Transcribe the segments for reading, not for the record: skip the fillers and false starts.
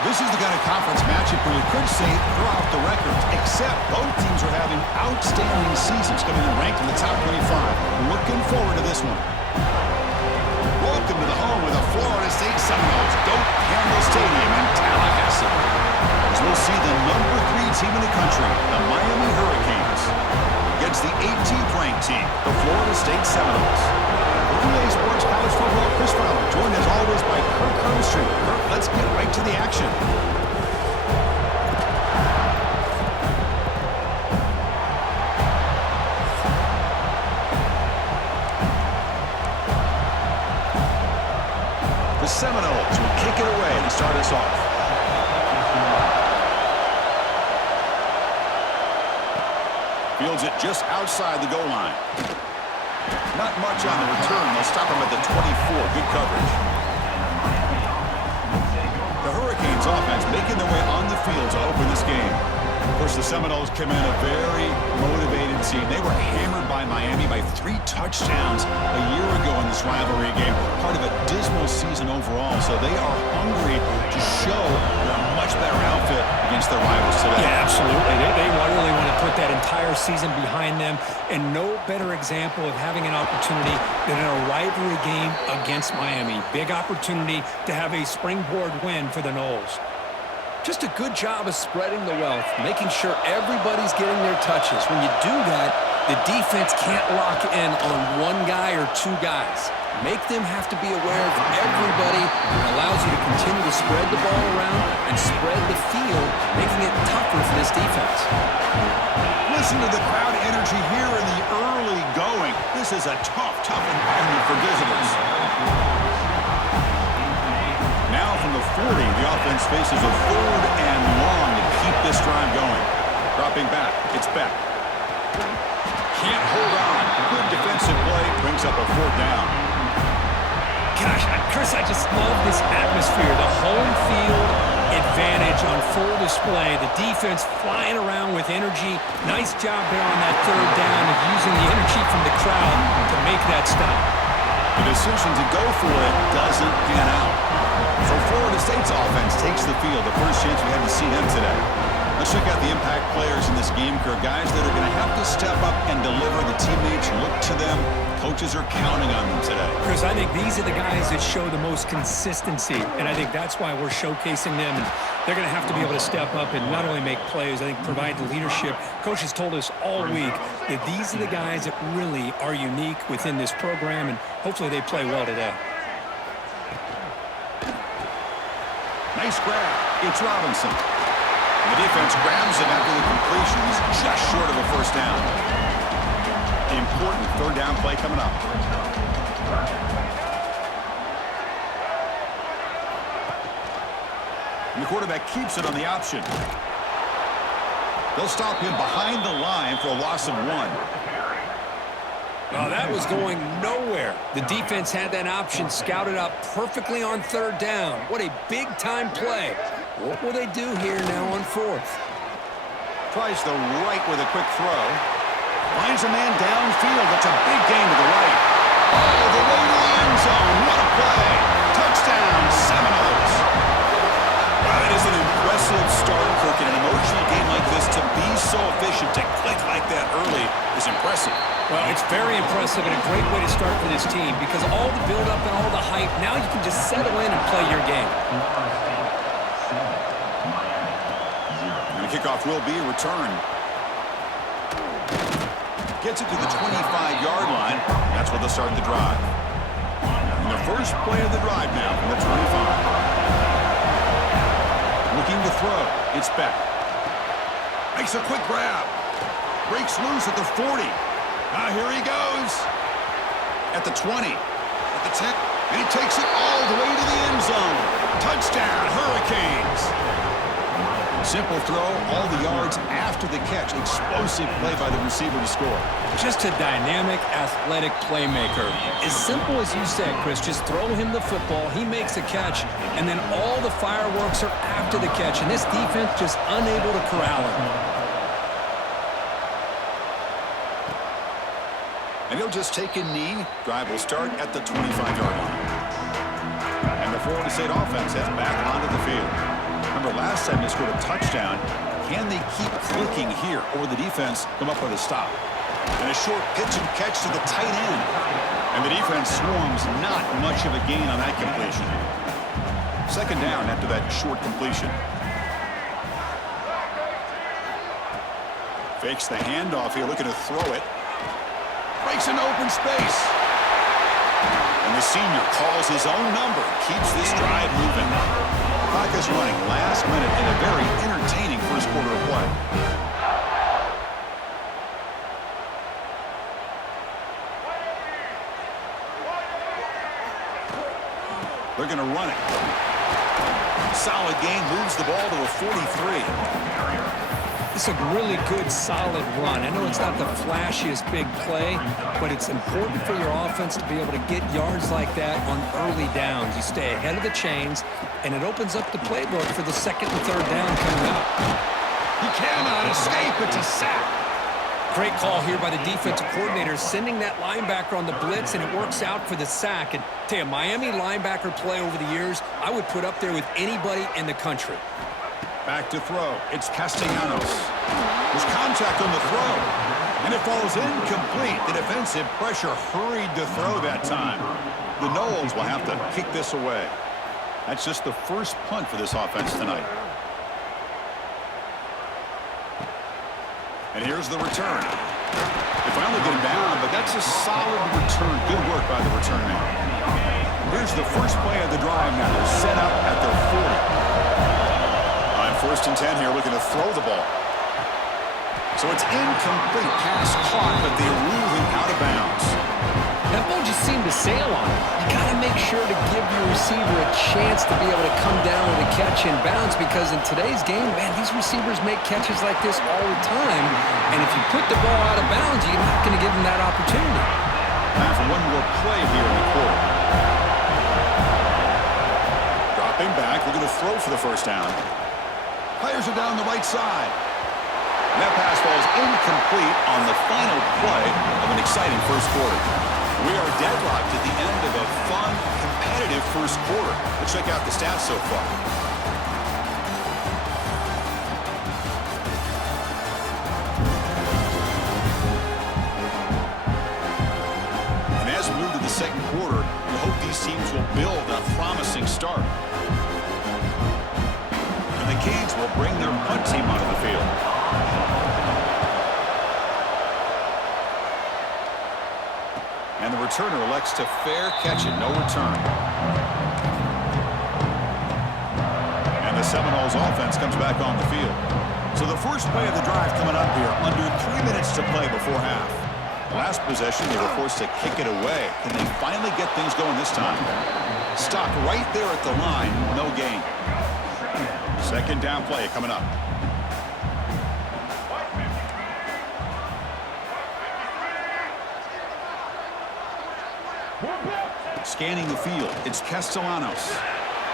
This is the kind of conference matchup where you could say throw out the records, except both teams are having outstanding seasons, coming in ranked in the top 25. Looking forward to this one. Welcome to the home of the Florida State Seminoles, Doak Campbell Stadium in Tallahassee. As we'll see the #3 team in the country, the Miami Hurricanes, against the 18th ranked team, the Florida State Seminoles. Relay Sports College Football, Chris Fowler, joined as always by Kirk Herbstreit. Kirk, let's get right to the action. The Seminoles will kick it away to start us off. Fields it just outside the goal line. Not much on the return. They'll stop him at the 24. Good coverage. The Hurricanes offense making their way on the field to open this game. Of course, the Seminoles came in a very motivated team. They were hammered by Miami by 3 touchdowns a year ago in this rivalry game. Part of a dismal season overall. So they are hungry to show they're a much better outfit against their rivals today. Yeah, absolutely. They really want to put that entire season behind them. And no better example of having an opportunity than in a rivalry game against Miami. Big opportunity to have a springboard win for the Noles. Just a good job of spreading the wealth, making sure everybody's getting their touches. When you do that, the defense can't lock in on one guy or 2 guys. Make them have to be aware of everybody. It allows you to continue to spread the ball around and spread the field, making it tougher for this defense. Listen to the crowd energy here in the early going. This is a tough environment for visitors. Now from the 40, the offense faces a 3rd and long to keep this drive going. Dropping back, it's Beck. Can't hold on. Good defensive play, brings up a 4th down. Gosh, Chris, I just love this atmosphere. The home field advantage on full display. The defense flying around with energy. Nice job there on that 3rd down of using the energy from the crowd to make that stop. The decision to go for it doesn't pan out. So Florida State's offense takes the field. The first chance we had to see them today. Let's check out the impact players in this game, Kirk. Guys that are going to have to step up and deliver. The teammates look to them. Coaches are counting on them today. Chris, I think these are the guys that show the most consistency, and I think that's why we're showcasing them. And they're going to have to be able to step up and not only make plays, I think provide the leadership. Coach has told us all week that these are the guys that really are unique within this program, and hopefully they play well today. Nice grab. It's Robinson. The defense grabs him after the completion. He's just short of a 1st down. The important 3rd down play coming up. And the quarterback keeps it on the option. They'll stop him behind the line for a loss of 1. Oh, that was going nowhere. The defense had that option scouted up perfectly on 3rd down. What a big-time play. What will they do here now on 4th? Tries the right with a quick throw. Finds a man downfield. That's a big gain to the right. Oh, the way to the end zone. What a play. Touchdown, Seminoles. Wow, that is an impressive start, Kirk. In an emotional game like this, to be so efficient, to click like that early is impressive. Well, it's very impressive and a great way to start for this team because all the build-up and all the hype, now you can just settle in and play your game. And the kickoff will be returned. Gets it to the 25-yard line. That's where they'll start the drive. And the first play of the drive now from the 25. Looking to throw. It's Beck. Makes a quick grab. Breaks loose at the 40. Now here he goes. At the 20. At the 10. And he takes it all the way to the end zone. Touchdown, Hurricanes. Simple throw, all the yards after the catch. Explosive play by the receiver to score. Just a dynamic, athletic playmaker. As simple as you said, Chris, just throw him the football, he makes a catch, and then all the fireworks are after the catch, and this defense just unable to corral him. And he'll just take a knee. Drive will start at the 25-yard line. And the Florida State offense heads back onto the field. Remember, last time they scored a touchdown. Can they keep clicking here, or the defense come up with a stop? And a short pitch and catch to the tight end. And the defense swarms, not much of a gain on that completion. Second down after that short completion. Fakes the handoff here, looking to throw it. Breaks into open space. And the senior calls his own number, keeps this drive moving. Clock is running last minute in a very entertaining first quarter of play. They're going to run it. Solid gain, moves the ball to a 43. It's a really good, solid run. I know it's not the flashiest big play, but it's important for your offense to be able to get yards like that on early downs. You stay ahead of the chains, and it opens up the playbook for the second and third down coming up. He cannot escape. It's a sack. Great call here by the defensive coordinator, sending that linebacker on the blitz, and it works out for the sack. And tell you, Miami linebacker play over the years, I would put up there with anybody in the country. Back to throw. It's Castellanos. There's contact on the throw. And it falls incomplete. The defensive pressure hurried to throw that time. The Noles will have to kick this away. That's just the first punt for this offense tonight. And here's the return. They finally get him down, but that's a solid return. Good work by the return man. Here's the first play of the drive now. They're set up at their 40. First and 10 here, looking to throw the ball. So it's incomplete, pass caught, but they rule him out of bounds. That ball just seemed to sail on him. You got to make sure to give your receiver a chance to be able to come down with a catch in bounds, because in today's game, man, these receivers make catches like this all the time. And if you put the ball out of bounds, you're not going to give them that opportunity. Time for one more play here in the quarter. Dropping back, looking to throw for the first down. Players are down the right side. And that pass falls incomplete on the final play of an exciting first quarter. We are deadlocked at the end of a fun, competitive first quarter. Let's check out the stats so far. And as we move to the second quarter, we hope these teams will build a promising start. The Canes will bring their punt team onto the field. And the returner elects to fair catch it, no return. And the Seminoles offense comes back on the field. So the first play of the drive coming up here, under 3 minutes to play before half. Last possession, they were forced to kick it away. Can they finally get things going this time? Stopped right there at the line, no gain. Second down play coming up. Scanning the field, it's Castellanos.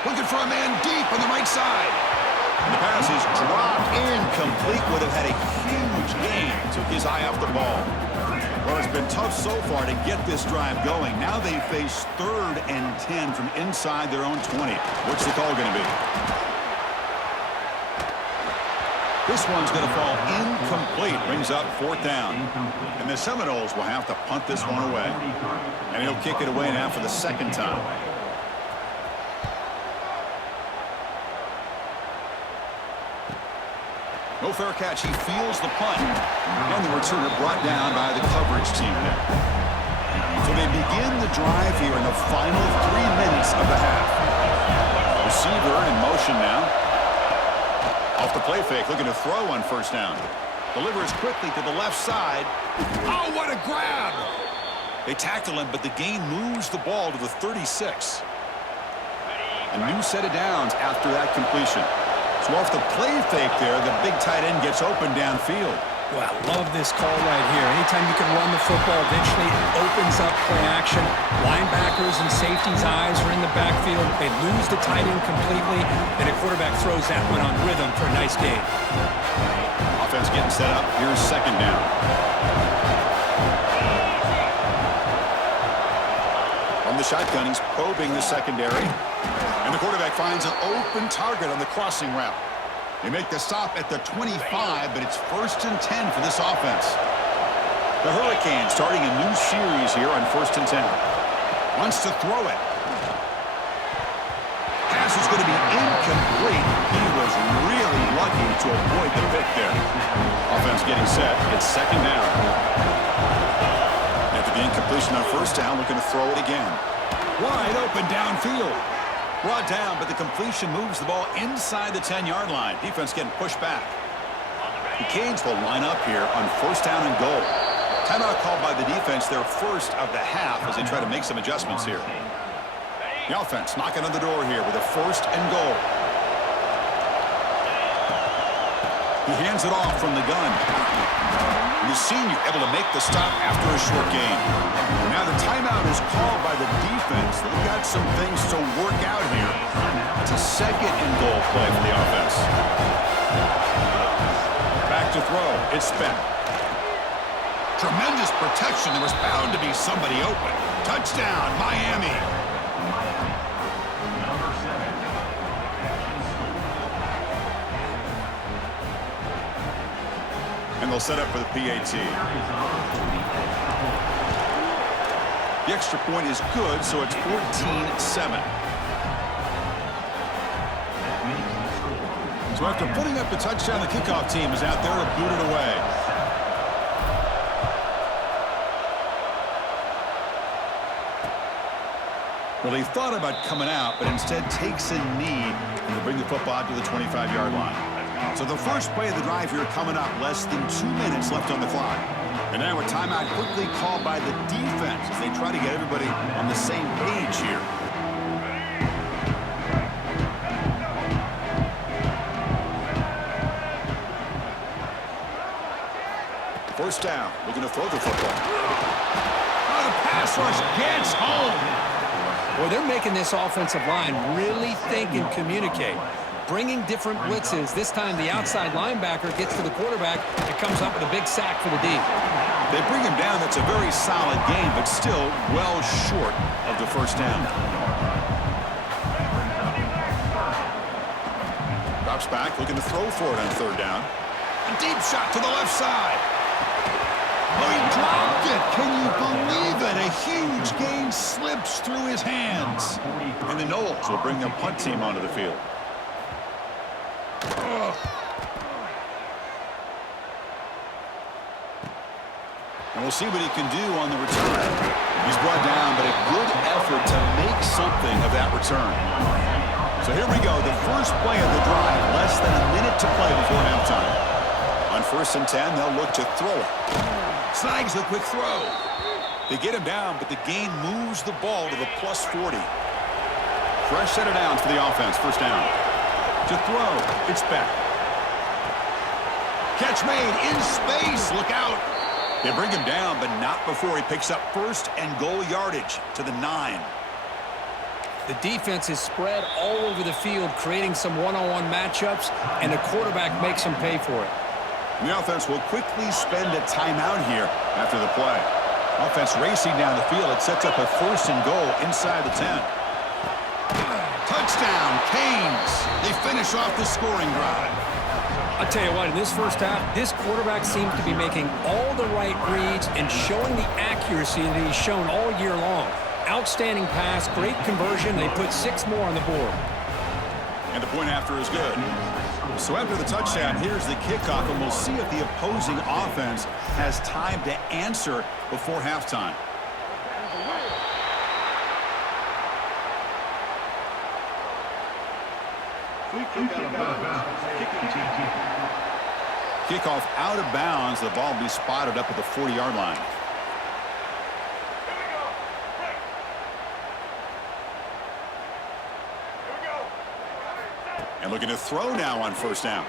Looking for a man deep on the right side. And the pass is dropped incomplete. Would have had a huge gain. Took his eye off the ball. Well, it's been tough so far to get this drive going. Now they face 3rd and 10 from inside their own 20. What's the call going to be? This one's going to fall incomplete. Brings up 4th down. And the Seminoles will have to punt this one away. And he'll kick it away now for the second time. No fair catch. He feels the punt. And the returner brought down by the coverage team there. So they begin the drive here in the final 3 minutes of the half. Receiver in motion now. Off the play fake, looking to throw on first down. Delivers quickly to the left side. Oh, what a grab! They tackle him, but the gain moves the ball to the 36. A new set of downs after that completion. So off the play fake there, the big tight end gets open downfield. Well, I love this call right here. Anytime you can run the football, eventually it opens up play action. Linebackers and safeties' eyes are in the backfield. They lose the tight end completely, and a quarterback throws that one on rhythm for a nice gain. Offense getting set up. Here's second down. On From the shotgun, he's probing the secondary. And the quarterback finds an open target on the crossing route. They make the stop at the 25, but it's 1st and 10 for this offense. The Hurricanes starting a new series here on 1st and 10. Wants to throw it. Pass is going to be incomplete. He was really lucky to avoid the pick there. Offense getting set. It's 2nd down. After the incompletion on 1st down, looking to throw it again. Wide open downfield. Brought down, but the completion moves the ball inside the 10-yard line. Defense getting pushed back. The Canes will line up here on 1st down and goal. Timeout called by the defense, their first of the half, as they try to make some adjustments here. The offense knocking on the door here with a 1st and goal. He hands it off from the gun. The senior able to make the stop after a short gain. Now the timeout is called by the defense. They've got some things to work out here. It's a 2nd and goal play for the offense. Back to throw. It's spent. Tremendous protection. There was bound to be somebody open. Touchdown, Miami. And they'll set up for the PAT. The extra point is good, so it's 14-7. So after putting up the touchdown, the kickoff team is out there to boot it away. Well, he thought about coming out, but instead takes a knee to bring the football out to the 25-yard line. So the first play of the drive here coming up, less than 2 minutes left on the clock. And now a timeout quickly called by the defense as they try to get everybody on the same page here. First down, looking to throw the football. Oh, the pass rush gets home. Well, they're making this offensive line really think and communicate. Bringing different blitzes. This time the outside linebacker gets to the quarterback and comes up with a big sack for the D. They bring him down. That's a very solid game, but still well short of the 1st down. Drops back, looking to throw for it on 3rd down. A deep shot to the left side. Oh, he dropped it. Can you believe it? A huge gain slips through his hands. And the Noles will bring their punt team onto the field. And we'll see what he can do on the return. He's brought down, but a good effort to make something of that return. So here we go, the first play of the drive, less than a minute to play before halftime. On 1st and 10, they'll look to throw it. Snags a quick throw. They get him down, but the gain moves the ball to the +40. Fresh set of downs for the offense, 1st down. To throw, it's back. Catch made in space, look out. They bring him down, but not before he picks up 1st and goal yardage to the 9. The defense is spread all over the field, creating some one-on-one matchups, and the quarterback makes them pay for it. The offense will quickly spend a timeout here after the play. Offense racing down the field. It sets up a 1st and goal inside the 10. Touchdown, Canes. They finish off the scoring drive. I tell you what, in this first half, this quarterback seems to be making all the right reads and showing the accuracy that he's shown all year long. Outstanding pass, great conversion. They put 6 more on the board. And the point after is good. So after the touchdown, here's the kickoff, and we'll see if the opposing offense has time to answer before halftime. Kickoff out of bounds. The ball will be spotted up at the 40-yard line. And looking to throw now on 1st down.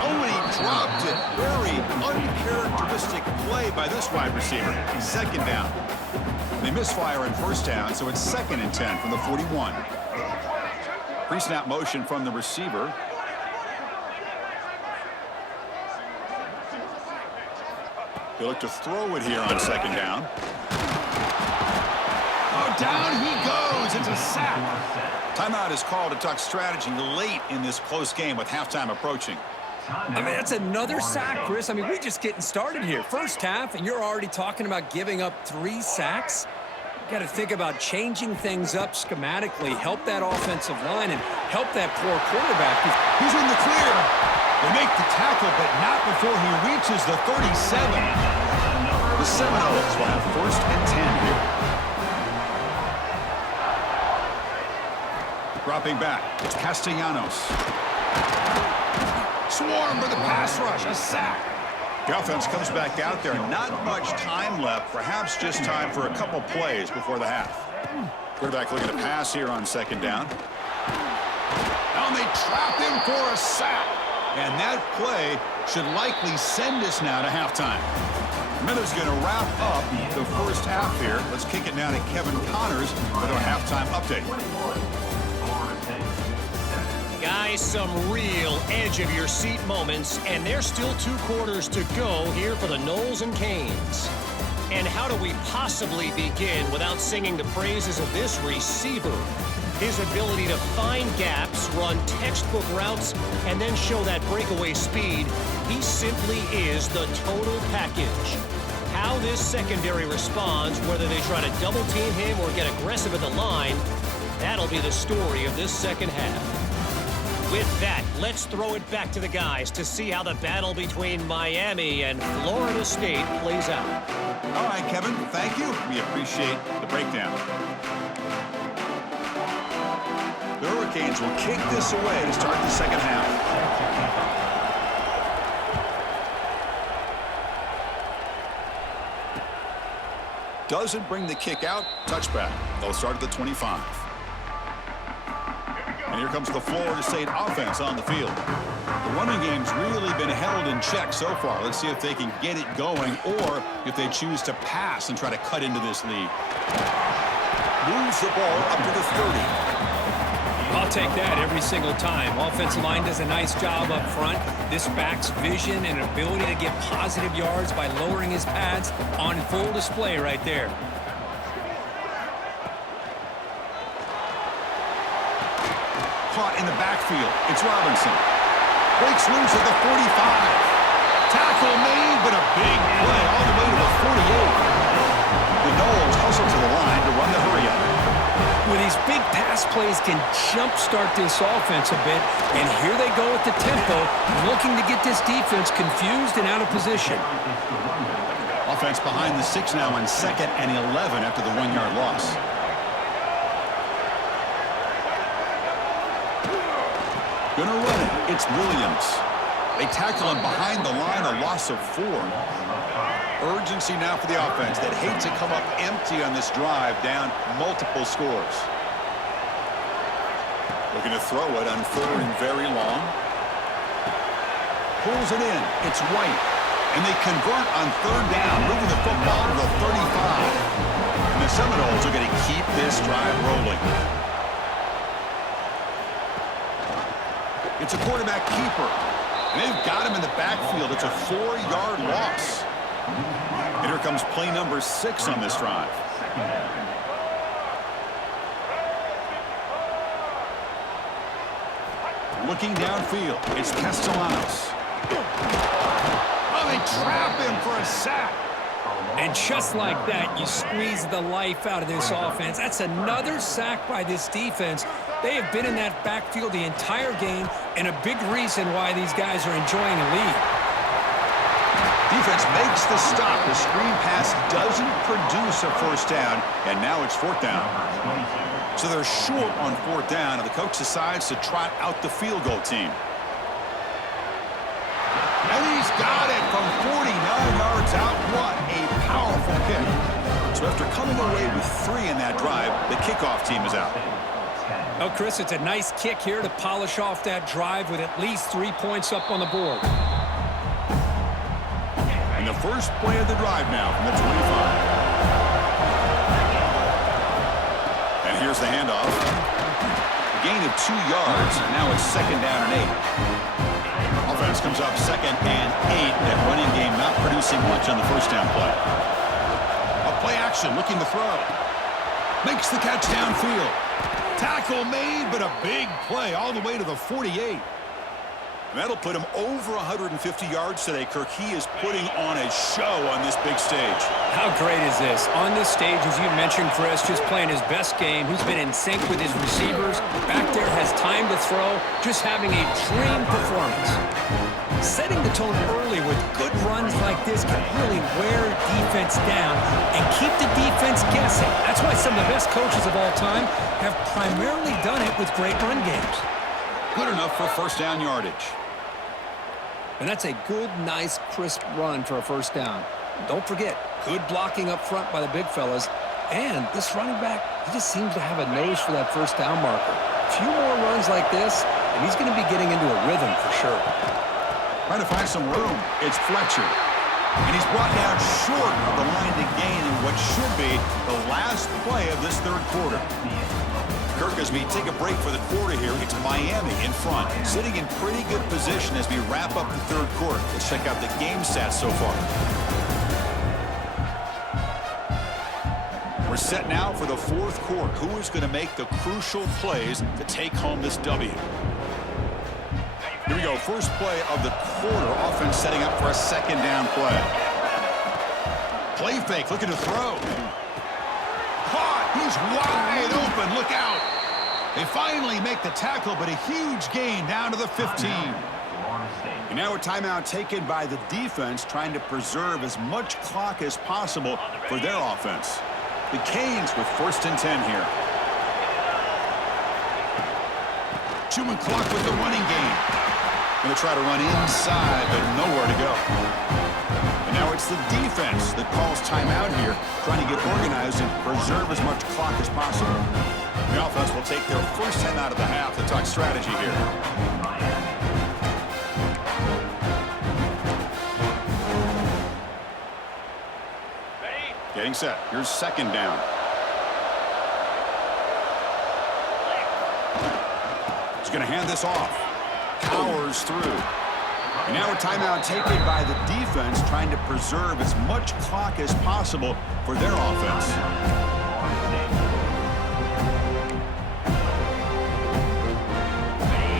Oh, and he dropped it. Very uncharacteristic play by this wide receiver. 2nd down. They misfire on 1st down, so it's 2nd and 10 from the 41. Pre-snap motion from the receiver. He'll look to throw it here on 2nd down. down he goes. It's a sack. Timeout is called to talk strategy late in this close game with halftime approaching. I mean, that's another sack, Chris. I mean, we're just getting started here. First half, and you're already talking about giving up 3 sacks? Got to think about changing things up schematically, help that offensive line, and help that poor quarterback. He's in the clear. They make the tackle, but not before he reaches the 37. The Seminoles will have 1st and 10 here. Dropping back, it's Castellanos. Swarm for the pass rush, a sack. The offense comes back out there. Not much time left, perhaps just time for a couple plays before the half. Quarterback looking to pass here on 2nd down. And they trap him for a sack. And that play should likely send us now to halftime. Miller's going to wrap up the first half here. Let's kick it now to Kevin Connors with our halftime update. Guys, some real edge-of-your-seat moments, and there's still 2 quarters to go here for the Noles and Canes. And how do we possibly begin without singing the praises of this receiver? His ability to find gaps, run textbook routes, and then show that breakaway speed, he simply is the total package. How this secondary responds, whether they try to double-team him or get aggressive at the line, that'll be the story of this second half. With that, let's throw it back to the guys to see how the battle between Miami and Florida State plays out. All right, Kevin, thank you. We appreciate the breakdown. The Hurricanes will kick this away to start the second half. Doesn't bring the kick out. Touchback. They'll start at the 25. And here comes the Florida State offense on the field. The running game's really been held in check so far. Let's see if they can get it going or if they choose to pass and try to cut into this lead. Moves the ball up to the 30. I'll take that every single time. Offensive line does a nice job up front. This back's vision and ability to get positive yards by lowering his pads on full display right there. Caught in the backfield. It's Robinson. Breaks loose at the 45. Tackle made, but a big play all the way to the 48. The Noles hustle to the line to run the hurry-up. With these big pass plays can jumpstart this offense a bit, and here they go at the tempo, looking to get this defense confused and out of position. Offense behind the 6 now on 2nd and 11 after the 1-yard loss. Gonna run it. It's Williams. They tackle him behind the line, a loss of 4. Urgency now for the offense that hates to come up empty on this drive, down multiple scores. Looking to throw it on 3rd and very long. Pulls it in. It's White. And they convert on 3rd down, moving the football to the 35. And the Seminoles are going to keep this drive rolling. It's a quarterback keeper. And they've got him in the backfield. It's a 4-yard loss. And here comes play number 6 on this drive. Looking downfield, it's Castellanos. Oh, they trap him for a sack. And just like that, you squeeze the life out of this offense. That's another sack by this defense. They have been in that backfield the entire game, and a big reason why these guys are enjoying a lead. Defense makes the stop. The screen pass doesn't produce a 1st down, and now it's 4th down. So they're short on 4th down, and the coach decides to trot out the field goal team. And he's got it from 49 yards out. What a powerful kick. So after coming away with 3 in that drive, the kickoff team is out. Oh, Chris, it's a nice kick here to polish off that drive with at least 3 points up on the board. And the first play of the drive now from the 25. And here's the handoff. A gain of 2 yards. Now it's 2nd down and 8. Offense comes up 2nd and 8. That running game not producing much on the 1st down play. A play action looking to throw. Makes the catch downfield. Tackle made, but a big play all the way to the 48. And that'll put him over 150 yards today, Kirk. He is putting on a show on this big stage. How great is this? On this stage, as you mentioned, Chris, just playing his best game. He's been in sync with his receivers. Back there, has time to throw. Just having a dream performance. Setting the tone early with good runs like this can really wear defense down and keep the defense guessing. That's why some of the best coaches of all time have primarily done it with great run games. Good enough for first down yardage. And that's a good, nice, crisp run for a first down. Don't forget, good blocking up front by the big fellas. And this running back, he just seems to have a nose for that first down marker. A few more runs like this, and he's going to be getting into a rhythm for sure. Trying to find some room. It's Fletcher. And he's brought down short of the line to gain in what should be the last play of this third quarter. Kirk, as we take a break for the quarter here, it's Miami in front, sitting in pretty good position as we wrap up the third quarter. Let's check out the game stats so far. We're set now for the fourth quarter. Who is going to make the crucial plays to take home this W? Here we go. First play of the quarter. Offense setting up for a second down play. Play fake, looking to throw. Caught. He's wide open. Look out. They finally make the tackle, but a huge gain down to the 15. And now a timeout taken by the defense, trying to preserve as much clock as possible for their offense. The Canes with first and 10 here. Chewing clock with the running game. Going to try to run inside, but nowhere to go. And now it's the defense that calls timeout here, trying to get organized and preserve as much clock as possible. The offense will take their first 10 out of the half to talk strategy here. Getting set. Here's second down. He's going to hand this off. Powers through. And now a timeout taken by the defense, trying to preserve as much clock as possible for their offense.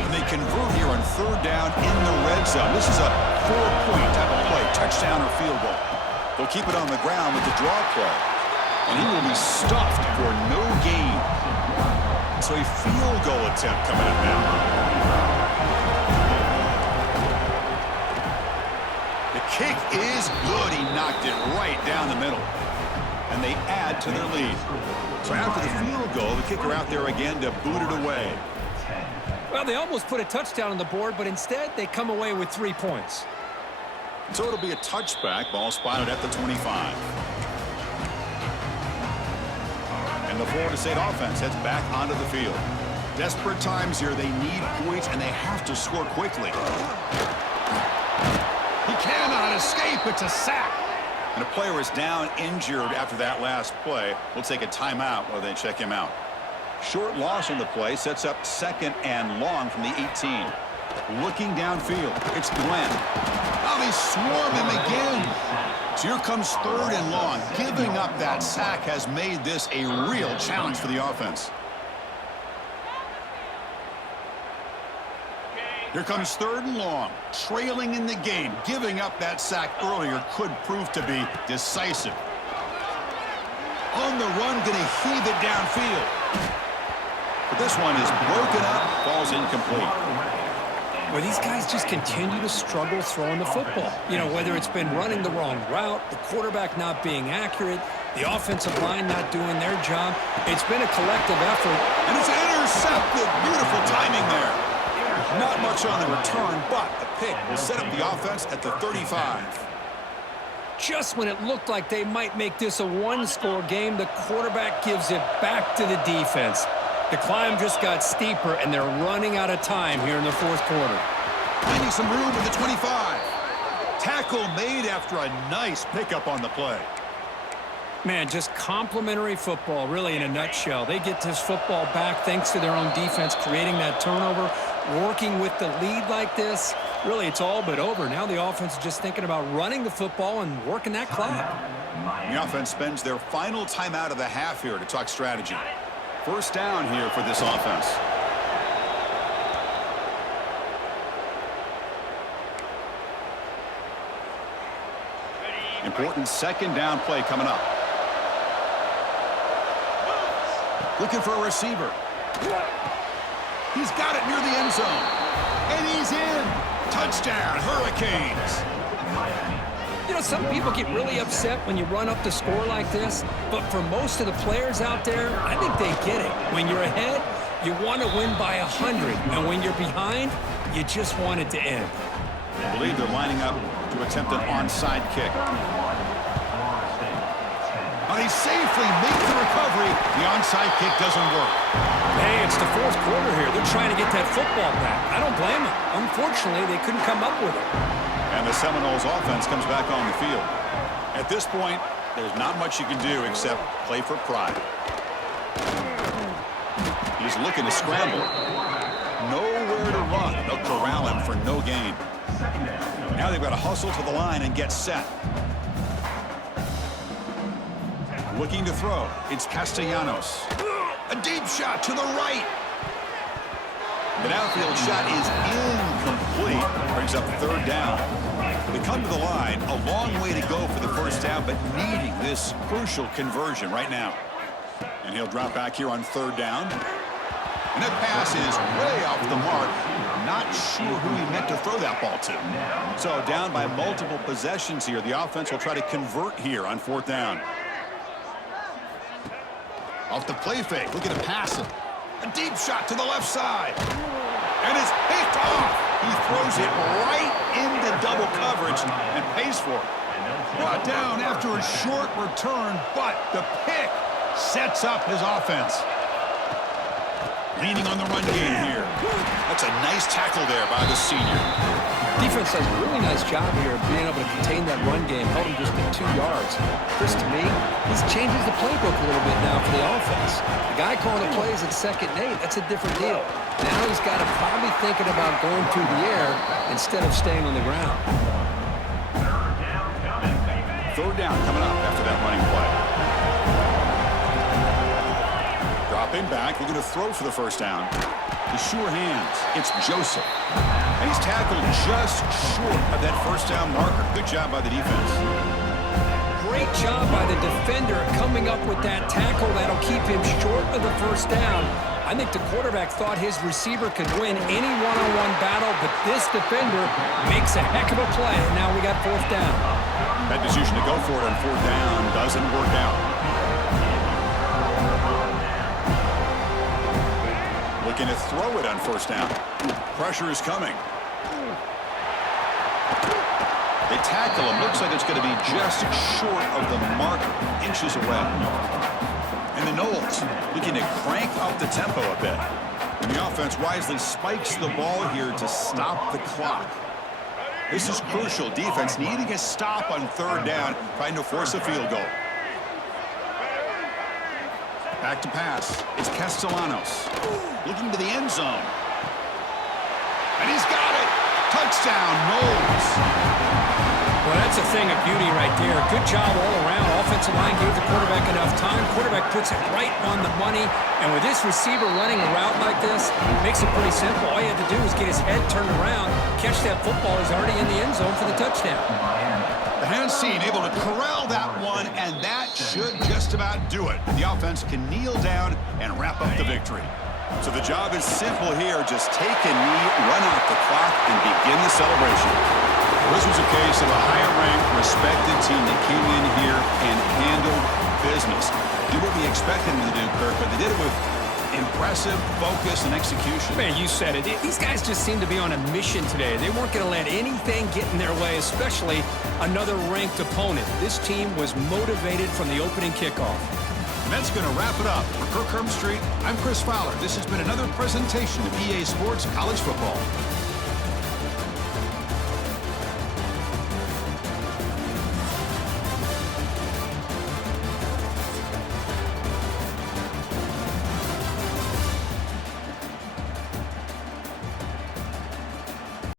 And they convert here on third down in the red zone. This is a 4-point type of play, touchdown or field goal. They'll keep it on the ground with the draw play. And he will be stuffed for no gain. So a field goal attempt coming up now. Kick is good. He knocked it right down the middle. And they add to their lead. So after the field goal, the kicker out there again to boot it away. Well, they almost put a touchdown on the board, but instead they come away with 3 points. So it'll be a touchback. Ball spotted at the 25. And the Florida State offense heads back onto the field. Desperate times here. They need points, and they have to score quickly. He cannot escape. It's a sack. And a player is down injured after that last play. We'll take a timeout while they check him out. Short loss on the play sets up second and long from the 18. Looking downfield. It's Glenn. Oh, they swarm him again. So here comes third and long. Giving up that sack has made this a real challenge for the offense. Here comes third and long, trailing in the game. Giving up that sack earlier could prove to be decisive. On the run, going to heave it downfield. But this one is broken up, falls incomplete. Well, these guys just continue to struggle throwing the football. You know, whether it's been running the wrong route, the quarterback not being accurate, the offensive line not doing their job. It's been a collective effort. And it's intercepted. Beautiful timing there. Not much on the return, but the pick will set up the offense at the 35. Just when it looked like they might make this a one-score game, the quarterback gives it back to the defense. The climb just got steeper, and they're running out of time here in the fourth quarter. Finding some room at the 25. Tackle made after a nice pickup on the play. Man, just complimentary football, really, in a nutshell. They get this football back thanks to their own defense, creating that turnover, working with the lead like this. Really, it's all but over. Now the offense is just thinking about running the football and working that clock. The offense spends their final timeout of the half here to talk strategy. First down here for this offense. Important second down play coming up. Looking for a receiver. He's got it near the end zone. And he's in. Touchdown, Hurricanes. You know, some people get really upset when you run up the score like this, but for most of the players out there, I think they get it. When you're ahead, you want to win by 100, and when you're behind, you just want it to end. I believe they're lining up to attempt an onside kick. They safely make the recovery. The onside kick doesn't work. Hey, it's the fourth quarter here. They're trying to get that football back. I don't blame them. Unfortunately, they couldn't come up with it. And the Seminoles offense comes back on the field. At this point, there's not much you can do except play for pride. He's looking to scramble. Nowhere to run. They'll corral him for no gain. Now they've got to hustle to the line and get set. Looking to throw. It's Castellanos. A deep shot to the right. The downfield shot is incomplete. Brings up third down. They come to the line. A long way to go for the first down, but needing this crucial conversion right now. And he'll drop back here on third down. And that pass is way off the mark. Not sure who he meant to throw that ball to. So down by multiple possessions here. The offense will try to convert here on fourth down. Off the play fake, looking to pass him. A deep shot to the left side. And it's picked off. He throws it right into double coverage and pays for it. Brought down after a short return, but the pick sets up his offense. Leaning on the run game here. That's a nice tackle there by the senior. Defense does a really nice job here of being able to contain that run game, held him just at 2 yards. Chris, to me, this changes the playbook a little bit now for the offense. The guy calling the plays at 2nd and 8, that's a different deal. Now he's got to probably thinking about going through the air instead of staying on the ground. Third down coming up after that running play. Dropping back, looking to throw for the first down. The sure hands. It's Joseph. And he's tackled just short of that first down marker. Good job by the defense. Great job by the defender coming up with that tackle that'll keep him short of the first down. I think the quarterback thought his receiver could win any one-on-one battle, but this defender makes a heck of a play, and now we got fourth down. That decision to go for it on fourth down doesn't work out. Looking to throw it on first down. Pressure is coming. They tackle him. Looks like it's going to be just short of the mark, inches away. And the Noles looking to crank up the tempo a bit. And the offense wisely spikes the ball here to stop the clock. This is crucial. Defense needing a stop on third down, trying to force a field goal. Back to pass. It's Castellanos. Looking to the end zone. And he's got it. Touchdown, Noles. Well, that's a thing of beauty right there. Good job all around. Offensive line gave the quarterback enough time. Quarterback puts it right on the money. And with this receiver running a route like this, makes it pretty simple. All you had to do was get his head turned around, catch that football. He's already in the end zone for the touchdown. The hands seen, able to corral that one, and that should just about do it. The offense can kneel down and wrap up the victory. So the job is simple here. Just take a knee, run out the clock, and begin the celebration. This was a case of a higher-ranked, respected team that came in here and handled business. Did what we expected them to do, Kirk, but they did it with impressive focus and execution. Man, you said it. These guys just seem to be on a mission today. They weren't going to let anything get in their way, especially another ranked opponent. This team was motivated from the opening kickoff. And that's going to wrap it up. For Kirk Herbstreit, I'm Chris Fowler. This has been another presentation of EA Sports College Football.